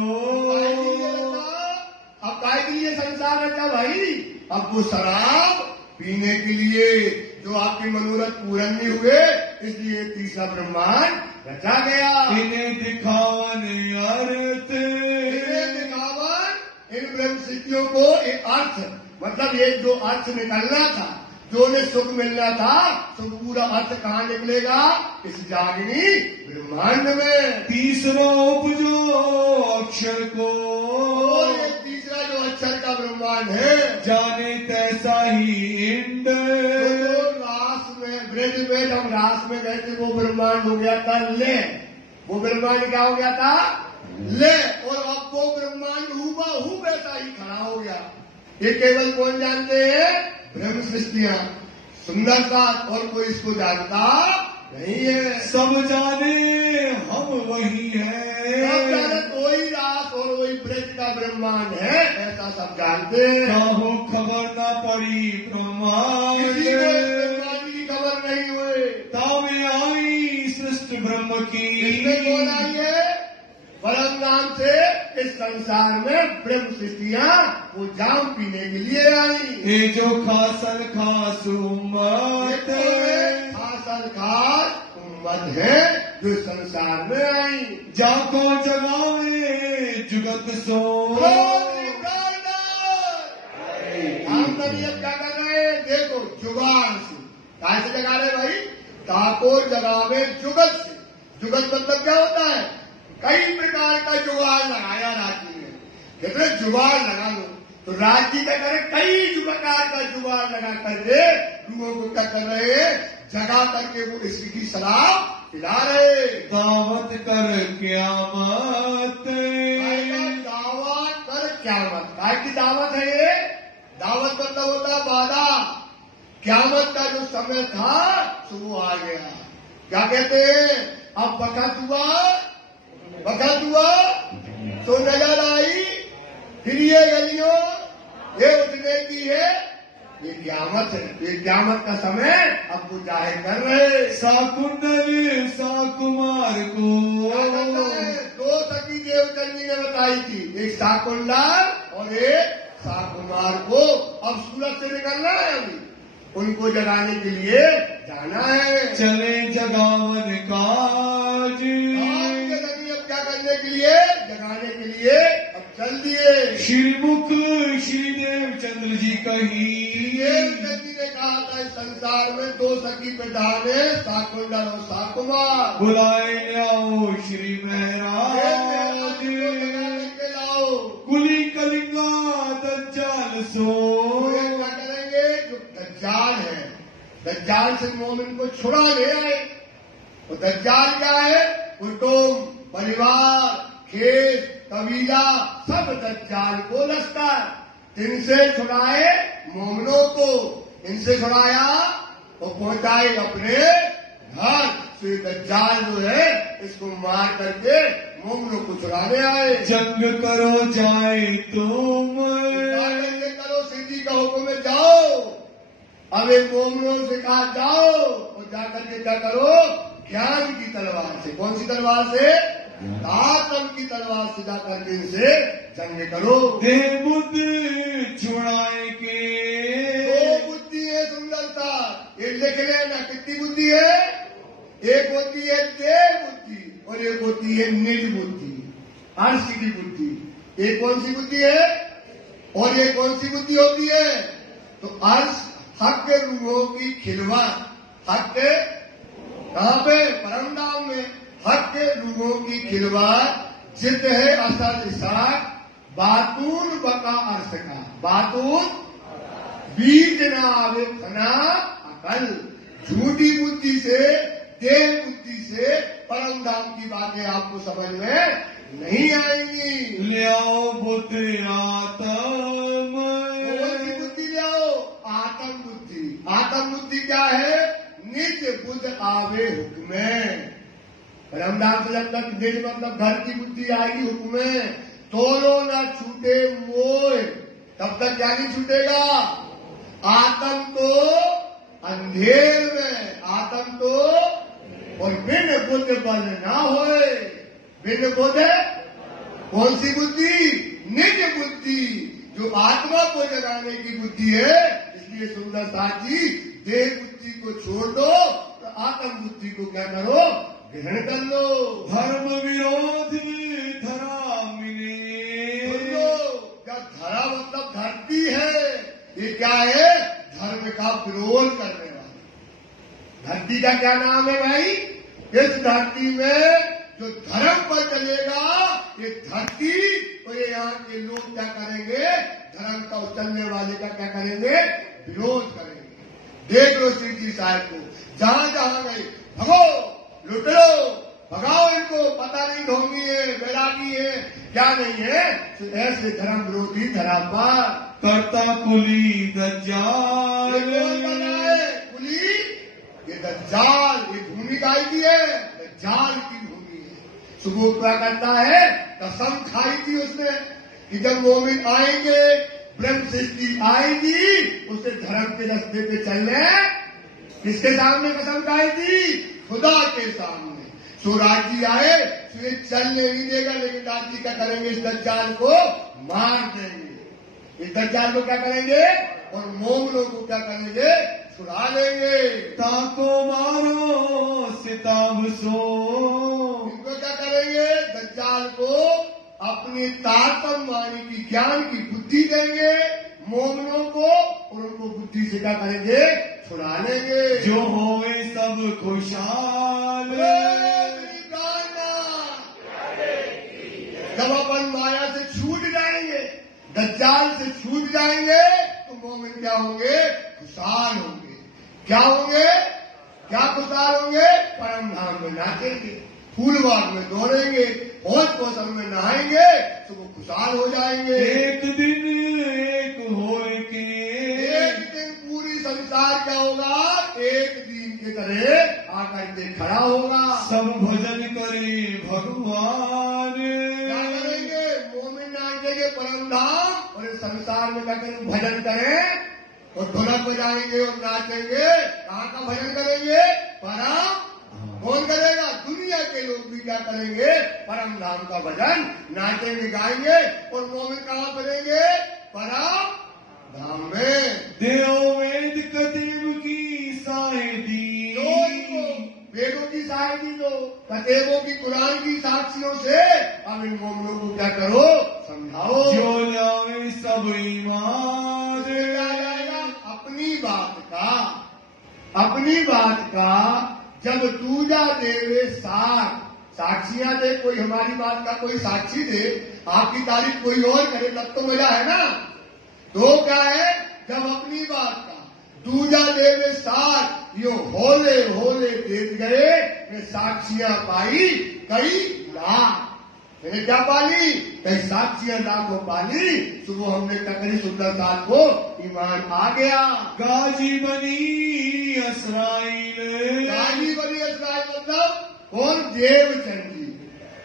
अब काय के लिए संसार रचा भाई? अब वो शराब पीने के लिए जो आपके मनोरथ पूर्ण नहीं हुए, इसलिए तीसरा ब्रह्मांड रचा गया। इन्हें दिखावन अर्थ, इन्हें दिखावन इन ब्रह्म सिद्धियों को एक अर्थ, मतलब ये जो अर्थ निकलना था, जो उन्हें सुख मिलना था, तो पूरा अर्थ कहाँ निकलेगा? इस जागनी ब्रह्मांड में। तीसरा उपजो अक्षर को, और ये तीसरा जो अक्षर का ब्रह्मांड है, जाने तैसा ही इंड। तो रास में, ब्रज में जब रास में गए थे, वो ब्रह्मांड हो गया था ले। वो ब्रह्मांड क्या हो गया था? ले। और अब वो ब्रह्मांड हूबहू वैसा ही खड़ा हो गया। ये केवल कौन जानते हैं? ब्रह्म सृष्टियां सुंदरता, और कोई इसको जानता नहीं है। सब जाने हम वही है, सब जाने कोई रास और वही ब्रज का ब्रह्मांड है, ऐसा सब जानते हैं। काहो खबर ना पड़ी ब्रह्मांड, किसी को ब्रह्मांड की खबर नहीं हुई। तावे आई सृष्टि ब्रह्म की। इसमें कौन आई है? परम नाम से इस संसार में ब्रह्म सृष्टियां वो जाम पीने के लिए आई। ये जो खासन खास उम्मत, खासन खास उम्मत है जो संसार में आई। जाको जगावे जुगत सो। हम तबीयत क्या कर रहे हैं? देखो जुगाड़ से, कैसे जगा रहे भाई? ताको जगावे जुगत से। जुगत मतलब क्या होता है? कई प्रकार का जुगाड़ लगाया राज्य में। कहते जुगाड़ लगा लो, तो राज्य क्या करे? कई प्रकार का जुगाड़ लगा करके लोगों को क्या कर रहे हैं? जगा करके वो इसकी सलाह पिला रहे। दावत कर क़यामत, दावत कर क़यामत। काय की दावत है ये? दावत मतलब होता वादा। क़यामत का जो समय था सो वो आ गया। क्या कहते हैं? अब बखत हुआ तो नजर आई फिर ये गलियों ये उठने की है। ये क़यामत है। ये क़यामत का समय अब वो जाहिर कर रहे। साकुंडल साकुमार को दो सखी देवचंदी ने बताई थी, एक साकुंडल और एक साकुमार को। अब सूरज से निकलना है, अभी उनको जगाने के लिए जाना है। चले जगावन काज, अब क्या करने के लिए? जगाने के लिए अब चल दिए। श्रीमुख श्री देवचंद्र जी कही, देवचंद जी ने कहा था इस संसार में दो सखी प्रधान है, साकुंडल और साकुमार। बुलाए लाओ श्री महराज, लाओ कुली कलिंगा दज्जाल सो। क्या करेंगे? जो दज्जाल है, दज्जाल से मोमिन को छुड़ा ले आए। तो दज्जाल क्या है? कुटुंब, परिवार, खेत, कबीला सब दज्जाल को लश्कर। इनसे छुड़ाए मोमिनों को, इनसे छुड़ाया और पहुंचाए अपने घर से। दज्जाल जो है इसको मार करके मोमिनों को छुड़ाने आए। जंग करो जाए तुम, करो सिद्धि का हुक्म में जाओ। अब एक मोमिनों से कहा जाओ और जाकर के क्या करो? ज्ञान की तलवार से। कौन सी तलवार से? आत्म की तलवार से जाकर के इनसे जंग करो। देह बुद्धि छुड़ाए के, दो बुद्धि है सुंदरता। ये लिख लेना कितनी बुद्धि है? एक होती है देह बुद्धि और एक होती है निज बुद्धि, अर्श की बुद्धि। एक कौन सी बुद्धि है और ये कौन सी बुद्धि होती है? तो अर्श हक के रूहों की खिलवाड़। हक के कहाँ पे? परमधाम में। हक के रूहों की खिलवाड़ जिद है असल इसाक, बातून बका अर्श का। बातून बीज ना आवे फना अकल। झूठी बुद्धि से, देह बुद्धि से परमधाम की बातें आपको समझ में नहीं आएंगी। ले आओ बुद्धि आत्म, बुद्धि ले आओ आत्म बुद्धि। आत्म बुद्धि क्या है? निज बुद्ध आवे हुक्म। परमधाम से जब तक निज मतलब घर की बुद्धि आएगी हुक्म में, तोलो न छूटे मोह, तब तक क्या नहीं छूटेगा? आत्म तो अंधेर में, आत्म तो और बिन बुद्ध बल ना होए। बिन बुद्ध कौन सी बुद्धि? निज बुद्धि, जो आत्मा को जगाने की बुद्धि है। इसलिए सुंदर साथ जी देह बुद्धि को छोड़ दो तो आत्म बुद्धि को क्या करो? ग्रहण कर लो। धर्म विरोधी धरा मिले, जब धरा मतलब धरती है, ये क्या है? धर्म का विरोध करने वाला। धरती का क्या नाम है भाई? इस धरती में जो धर्म पर चलेगा, ये धरती और ये यहाँ के लोग क्या करेंगे? धर्म का चलने वाले का क्या करेंगे? विरोध करेंगे। देख लो श्री जी साहब को, जहां जहां गए भगो, लुट लो, भगाओ इनको, पता नहीं ढोंगी है, बैरागी है, क्या नहीं है। तो ऐसे धर्म विरोधी धरा पर करता कुली दज्जाल। ये कौन कर रहा है? कुली, ये दज्जाल, ये भूमि काय की है? दज्जाल की भूमि है। सुबह क्या करता है? कसम खाई थी उसने कि जब मोमिन आएंगे, ब्रह्म सृष्टि आएगी, उसे धर्म के रास्ते पे चलने। किसके सामने कसम खाई थी? खुदा के सामने। सो राजी आए तो ये चलने नहीं देगा, लेकिन राजी क्या करेंगे? इस दज्जाल को मार देंगे। इस दज्जाल को क्या करेंगे? और मोमिनों को क्या करेंगे? छुड़ा लेंगे। ताको मारो सिताब सो, इनको क्या करेंगे? दज्जाल को अपनी ताकम वाणी की ज्ञान की बुद्धि देंगे मोमिनों को, और उनको बुद्धि से क्या करेंगे? छुड़ा लेंगे। जो होए सब खुशहाल, जब अपन माया से छूट जाएंगे, दज्जाल से छूट जाएंगे, तो मोमिन क्या होंगे? खुशहाल होंगे। क्या होंगे? क्या खुशहाल होंगे? परम धाम में नाचेंगे, फूलबाग में दौड़ेंगे, हौज कौशल में नहाएंगे, तो वो खुशहाल हो जाएंगे। एक दिन एक होए के, एक दिन पूरी संसार क्या होगा? एक दिन के तरह आकर के खड़ा होगा। सब भजन करे भगवान। क्या करेंगे? मोमिन नाचेंगे परम धाम, और इस संसार में क्या करेंगे? भजन करें और ढोलक बजाएंगे और नाचेंगे। कहाँ का भजन करेंगे? परम। कौन करेगा? दुनिया के लोग भी क्या करेंगे? परम धाम का भजन नाचेंगे, गाएंगे। और मोमिन कहाँ करेंगे? परम धाम में। देव वेद कदेव की साहेदी, वेदों की साहेबी दो, कतेबों की, कुरान की साक्षियों से अब इन मोमिनों को क्या करो? समझाओ। जो लावे सब ईमान। जाएगा अपनी बात का जब दूजा देवे साक्षियां दे, कोई हमारी बात का कोई साक्षी दे, आपकी तारीफ कोई और करे, तब तो मजा है ना। तो क्या है? जब अपनी बात का दूजा देवे साथ, यो होले होले देख गए, मैं साक्षियां पाई कई लाख। मैंने क्या पाली? कई साक्षियां लाखों पाली। सुबह हमने ककरी सुंदर साथ को ईमान आ गया। गाजी बनी असराइल। गाजी बनी असराइल मतलब कौन? देवचंद जी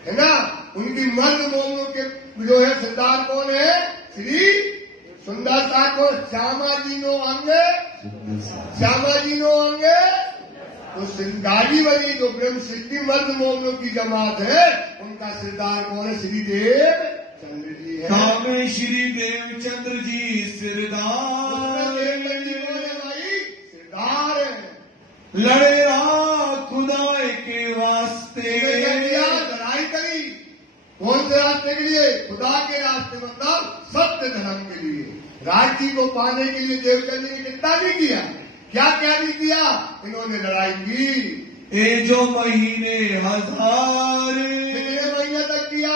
है ना। उनकी मर्द मोमों के जो है सरदार कौन है? श्री सुंदर साथ को श्यामा जी नो अंगे, श्यामा जी नो अंगे। तो गाजी बनी जो ब्रह्म सिद्धि मर्द मोमनों की जमात है, उनका सरदार कौन है? श्रीदेव चंद्र जी है। कामे श्री देवचंद्र जी सिरदार। देवचंद्र जी कौन है भाई? सरदार है। लड़े रहा खुदाए के वास्ते। लड़ाई करी कौन से रास्ते के लिए? खुदा के रास्ते, मतलब सत्य धर्म के लिए। राज्य को पाने के लिए देवचंद्र जी ने कितना नहीं किया? क्या क्या नहीं किया? इन्होंने लड़ाई की। ए जो महीने हजार, कितने महीने तक किया?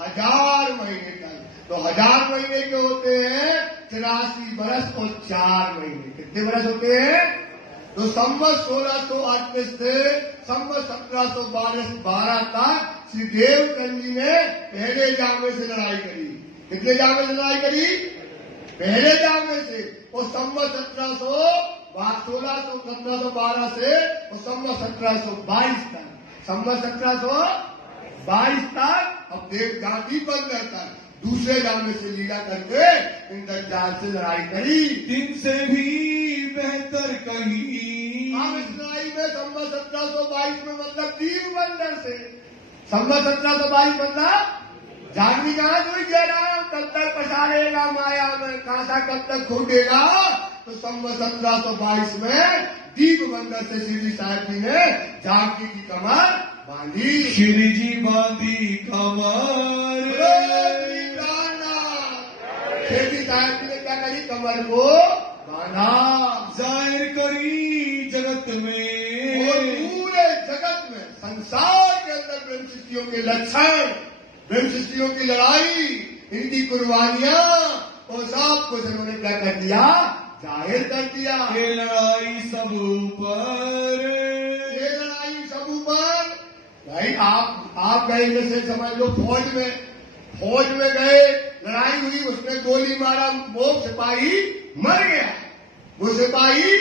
1000 महीने तक। तो 1000 महीने के होते हैं 83 बरस और 4 महीने। कितने बरस होते हैं? तो संवत 1638 से संवत 1712 तक श्री देवचंद जी ने पहले जामे से लड़ाई करी। कितने जामे से लड़ाई करी? पहले जामे से। और संवत 1712 से और संवत 1722 तक, संवत 1722 तक अब देव गांधी बंदर तक दूसरे जामे से लीला करके इन दज्जाल से लड़ाई करी। दिन से भी बेहतर कहीं। हम इस लड़ाई में संवत 1722 में मतलब दीव बंदर से, संवत 1722 मतलब जानवी कहाँ जुड़ जाएगा? कब तक पसारेगा माया में, कांसा कब तक खोटेगा? तो संवत 1722 में दीप बंदर से श्री साहब जी ने झांकी की कमर बांधी। श्री जी बांधी कमर। श्री साहब जी ने क्या करी? कमर को बांधा। जाहिर करी जगत में, और पूरे जगत में, संसार के अंदर ब्रह्म सृष्टियों के लक्षण, ब्रह्म सृष्टियों की लड़ाई, इनकी कुर्बानियां और सब कुछ इन्होंने क्या कर दिया? जाहिर कर दिया। ये लड़ाई सब ऊपर, ये लड़ाई सब ऊपर। भाई आप गए जैसे समझ लो फौज में गए, लड़ाई हुई, उसने गोली मारा, वो सिपाही मर गया। वो सिपाही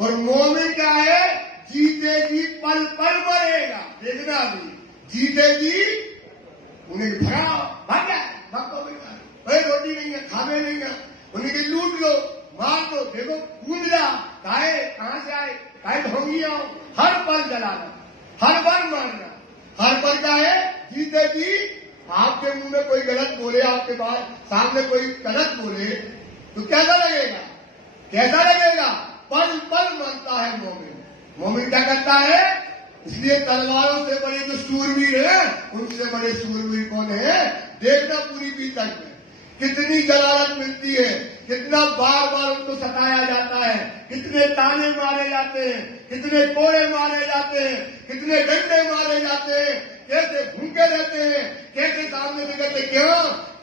और मोमिन क्या है? जीते जी पल पल मरेगा। देखना अभी, जीते जी उन्हें भाग गया, भाई रोटी नहीं है, खाने नहीं है, उन्हें की लूट लो, मार दो, देखो कूद जा, कहाँ से आए, काहे ढोंगी आओ, हर पल जलाना, हर बार मारना, हर पल क्या है? जीते जी आपके मुंह में कोई गलत बोले, आपके पास सामने कोई गलत बोले तो कैसा लगेगा? कैसा लगेगा? पल पल मरता है मोमिन। मोमिन क्या करता है? इसलिए तलवारों से बड़े जो सूरवीर हैं, उनसे बड़े सूरवीर कौन है? देखना पूरी बीतक में कितनी जलालत मिलती है, कितना बार बार उनको सताया जाता है, कितने ताने मारे जाते हैं, कितने कोड़े मारे जाते हैं, कितने डंडे मारे जाते हैं, कैसे भूखे रहते हैं, कैसे सामने से कहते क्यों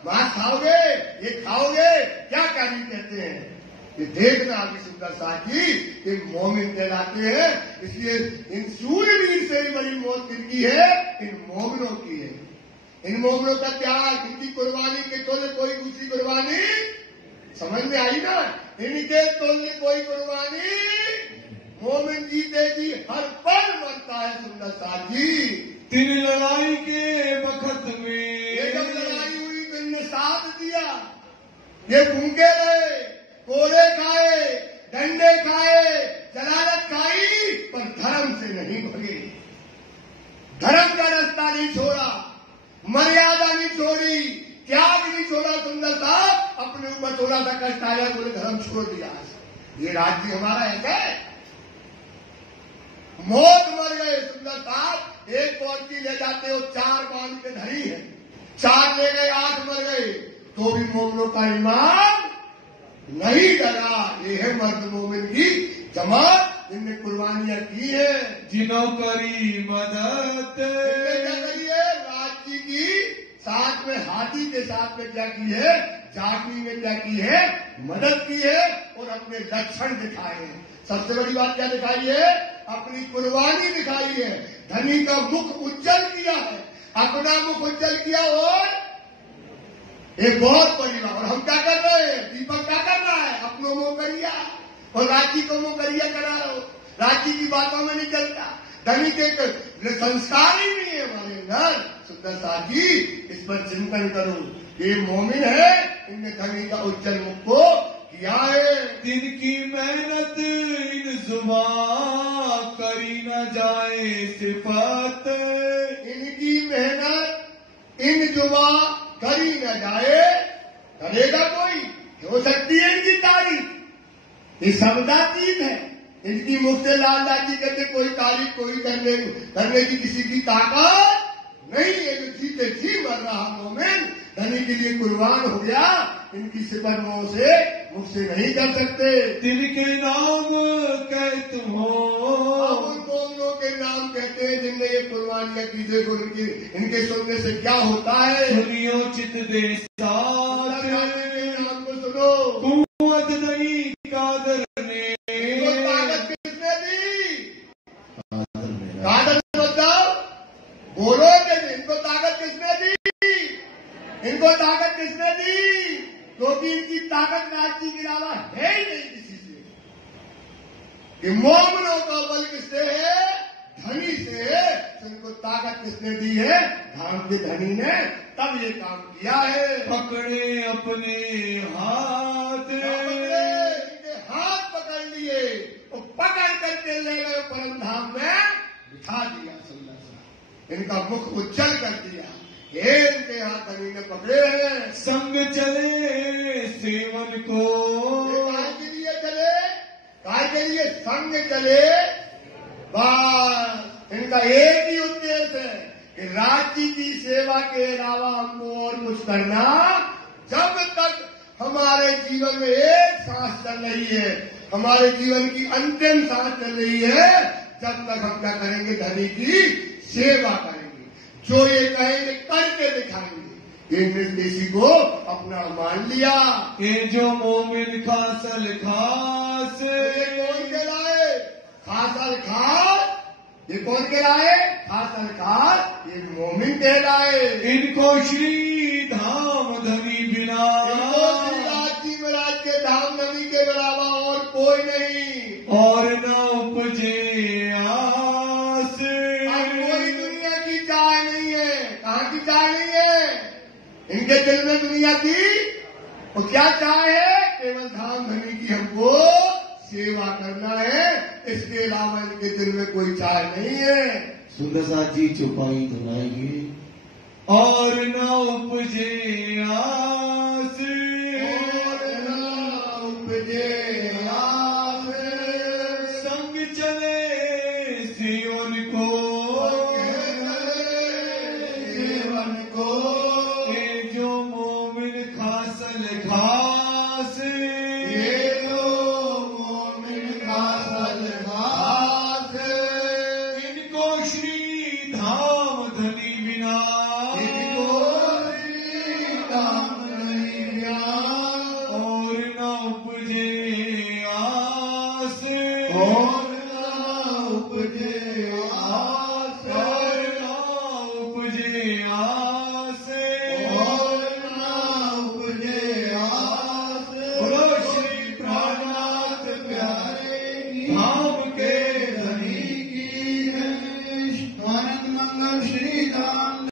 मांस खाओगे, ये खाओगे, क्या कार्य कहते हैं। ये देखना अभी सुंदर साथी ये मोमिन कहलाते हैं। इसलिए इन सूरवीर से भी बड़ी मौत किनकी है, इन मोमिनों की है। इन मोमिनों का त्याग, इनकी कुर्बानी के तोले कोई दूसरी कुर्बानी समझ में आई ना। इनके तोले कोई कुर्बानी मोमिन जीते जी हर पल मरता है। सुंदर साथी तीन लड़ाई के वक्त में ये जब लड़ाई हुई तो इनने साथ दिया, ये भूखे रहे, कोड़े खाए, डंडे खाए, जलालत खाई, पर धर्म से नहीं भगे। धर्म का रास्ता नहीं छोड़ा, मर्यादा नहीं छोड़ी, त्याग नहीं छोड़ा। सुंदर साहब अपने ऊपर थोड़ा सा कष्ट आया, बोले धर्म छोड़ दिया। ये राज्य हमारा ऐसा है। मौत मर गए सुंदर साहब, एक पौड़ी ले जाते हो 4 बांध के धरी है, 4 ले गए 8 मर गए, तो भी मोमिनों का ईमान नहीं डरा। ये है मर्द मोमिन की जमात, जिनने कुर्बानियां की है, जिन्हों करी मदद। क्या करी है, राज्य की साथ में हाथी के साथ में क्या की है, जागनी में क्या की है, मदद की है और अपने लक्षण दिखाए हैं। सबसे बड़ी बात क्या दिखाई है, अपनी कुर्बानी दिखाई है। धनी का मुख उज्जवल किया है, अपना मुख उज्जवल किया और एक बहुत बड़ी बात। और हम क्या कर रहे हैं, दीपक क्या कर रहा है, अपनों मुंह करिया और राज्य को मुंह करिया करा रहा हो। राज्य की बातों में नहीं चलता, धनी के संस्कार ही नहीं है हमारे अंदर। सुंदर साथी इस पर चिंतन करो। ये मोमिन है, इनने धनी का उज्जवल मुख को किया है। इनकी मेहनत इन जुबा करी न जाए सिफात। इनकी मेहनत इन जुबा करी न जाए, करेगा कोई, हो सकती है इनकी तारीफ, ये शब्दातीत है। इनकी मुख से लाल लाजी करके कोई तारीफ कोई करने की किसी की ताकत नहीं है। जो जीते जी मर रहा मोमिन धनी के लिए कुर्बान हो गया, इनकी सिफत मुख से नहीं कर सकते। तिनके नाम कह तुम हो, उन मोमिनों के नाम कहते हैं जिनने ये कुर्बानियां की। देखो इनके सुनने से क्या होता है, सुनियो चित दे साथ, नाम को सुनो। कुव्वत नहीं कादर ने, इनको ताकत किसने दी, कादर बताओ, बोलो इनको ताकत किसने दी, इनको ताकत किसने दी, क्योंकि इनकी ताकत राज्य के अलावा है ही नहीं किसी से। कि मोमिनों का बल किससे है, धनी से है। तो इनको ताकत किसने दी है, धर्म के धनी ने तब ये काम किया है। पकड़े अपने हाथ, इनके हाथ पकड़ लिए और पकड़ करके ले गए परम धाम में बिठा दिया। सुंदर सा इनका मुख उज्जवल कर दिया। इनके हाथ धनी ने पकड़े हैं। संग चले सेवन को, काय के लिए चले, काय के लिए संग चले, बस इनका एक ही उद्देश्य है कि राज्य की सेवा के अलावा हमको और कुछ करना। जब तक हमारे जीवन में एक सांस चल रही है, हमारे जीवन की अंतिम सांस चल रही है, जब तक हम क्या करेंगे, धनी की सेवा करेंगे। जो ये कहेंगे करके दिखाएंगे। इनने किसी को अपना मान लिया। ये जो मोमिन खासल खास, ये कौन कहलाए, खासल खास। ये कौन कहलाए, खासल खास, ये मोमिन कहलाए। इनको श्री धाम धनी बिना, राज्य महाराज के धाम धनी के अलावा और कोई नहीं, और न उपजे आस। कोई दुनिया की चाह नहीं है। कहाँ की चाह नहीं है, इनके दिल में दुनिया की और क्या चाह है, केवल धाम धनी की हमको सेवा करना है। इसके अलावा इनके दिल में कोई चाह नहीं है। सुंदर साथ जी चौपाई धुनाएंगे। और न उपजे आस, और न उपजे आस, संग चले सेवन को, सेवन को। ये जो मोमिन खासल खास, ये जो मोमिन खास उपजे आस, और ना उपजे आस, और ना उपजे आस, और ना उपजे आस। बोलो श्री प्राणनाथ प्यारे की धाम के धनी की है। आनंद मंगल श्री धाम